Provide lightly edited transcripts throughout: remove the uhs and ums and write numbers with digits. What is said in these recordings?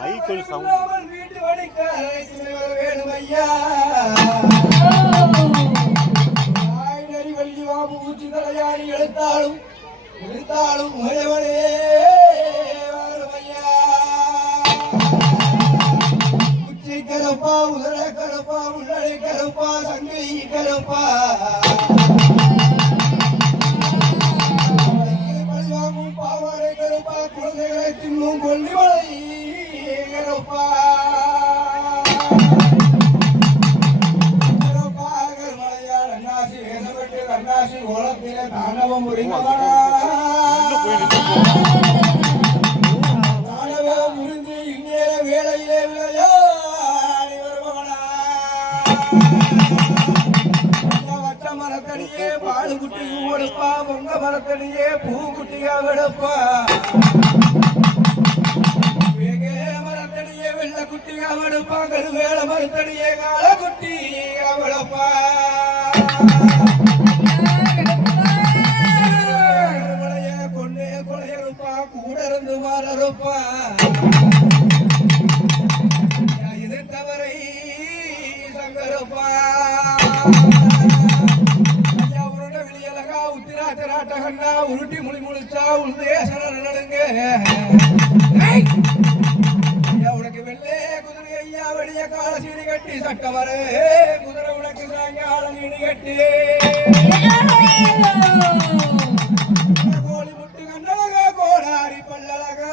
Michael sound வீட்டு வடிக்க வேணும் ஐயா நரி வள்ளி வாபு ஊச்சி தலையாடி எழுத்தாலும் உமையவனே உச்சி கருப்பா உதர கருப்பா உள்ளடை கருப்பா சங்கிலி கருப்பா பழிவாங்கும் பாவாடை கருப்பா குழந்தைகளை தின்னும் கொல்லிமலை கருப்பா கண்ணாசி ஓலத்திலே தாண்டவம் புரிந்தவனா தாண்டவம் புரிந்து இந்நேர வேளையிலே விளையாடி வருபவனா வச்ச மரத்தடியே பாடு குட்டிக்கு கொடுப்பா பொங்க மரத்தடியே பூ குட்டியா வெடுப்பா மரத்தடியே வெள்ள குட்டியா வெடுப்பா கருவேல மரத்தடியே கால குட்டி அவளப்பா கூடருந்து மாறப்பா இது தவறை சங்கரப்பா உருண்ட வெளியலகா உத்திராட்டராட்டகண்ணா உருட்டி முழிச்சா உள்தேசன நடுங்க உனக்கு வெள்ளே குதிரை ஐயா வெளிய கால சீனி கட்டி சட்டவரே குதிரை உனக்கு சாயங்கால நீனி கட்டி கோழி முட்டு கண்ணழகா கோடாரி பல்லழகா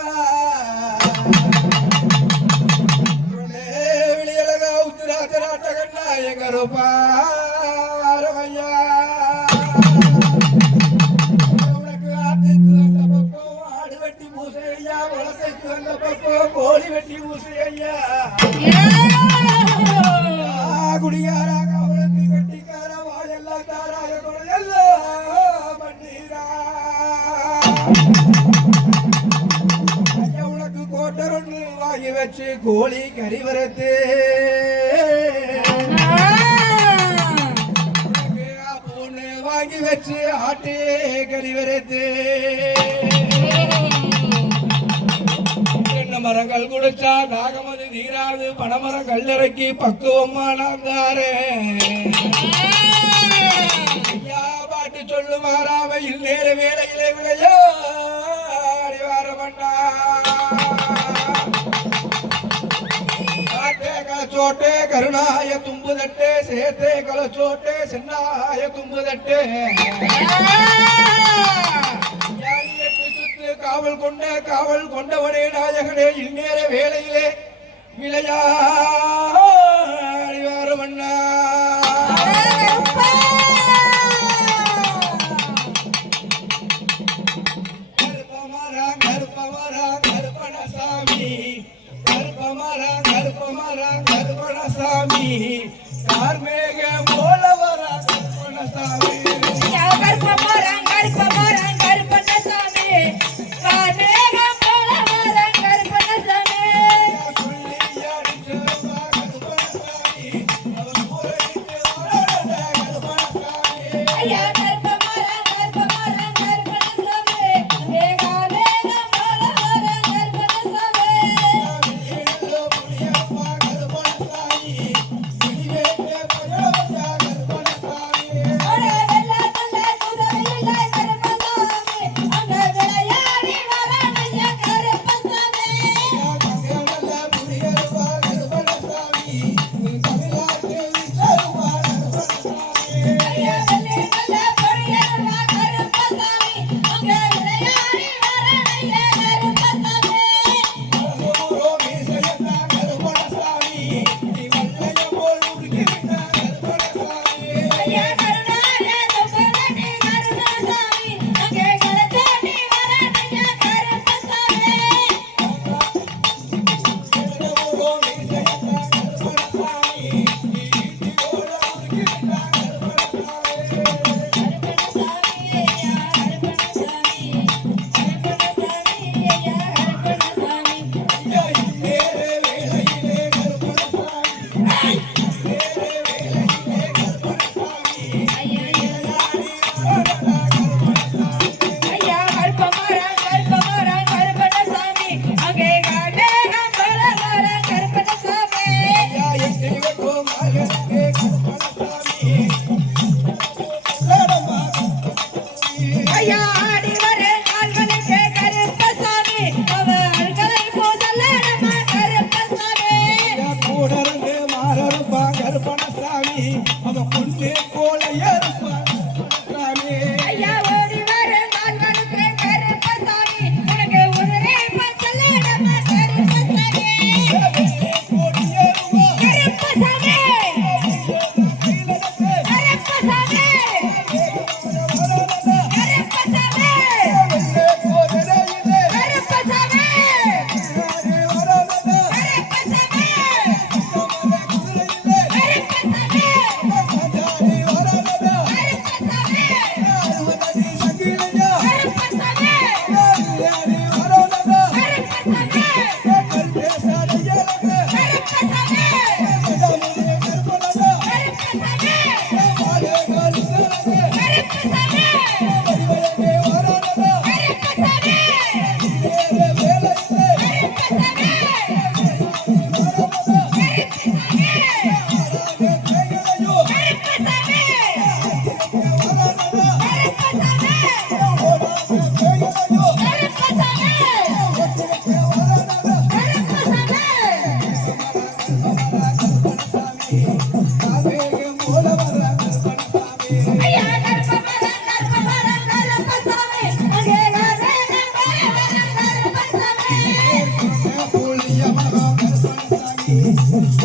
வெளியழகா உத்திராட்டராட்ட கண்ணா எங்கருப்பா ஐயா உனக்கு ஆட்டுக்கு வந்த பக்கம் ஆடு வெட்டி பூசை ஐயா உலகைக்கு வந்த பக்கம் கோழி வெட்டி பூசை ஐயா குடியாரா காவலுக்கு கட்டிக்காரா வாயெல்லாம் தாராய கொலையெல்லாம் பண்ணீரா உனக்கு கோட்டர் ஒன்று வாங்கி வச்சு கோழி கறி வரத்து பொண்ணு வாங்கி வச்சு ஆட்டே கறி வரத்து மரங்கள் குடிச்சா நாகமது தீராது பனமரம் கல்லறைக்கு பக்குவமா நாங்காரே ஐயா பாட்டு சொல்லு மாறாம இல்லேற வேலையிலே விளையாடி வாரமண்ணா கலச்சோட்டே கருணாய தும்புதட்டே சேத்தே கலச்சோட்டே சின்னாய தும்புதட்டே காவல் கொண்டவனே நாயகனே இந்நேர வேளையிலே விளையாடி வாரமண்ணா கருப்பணசாமி கருப்பணசாமி கார்மேக போலவரா கருப்பணசாமி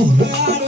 Hey!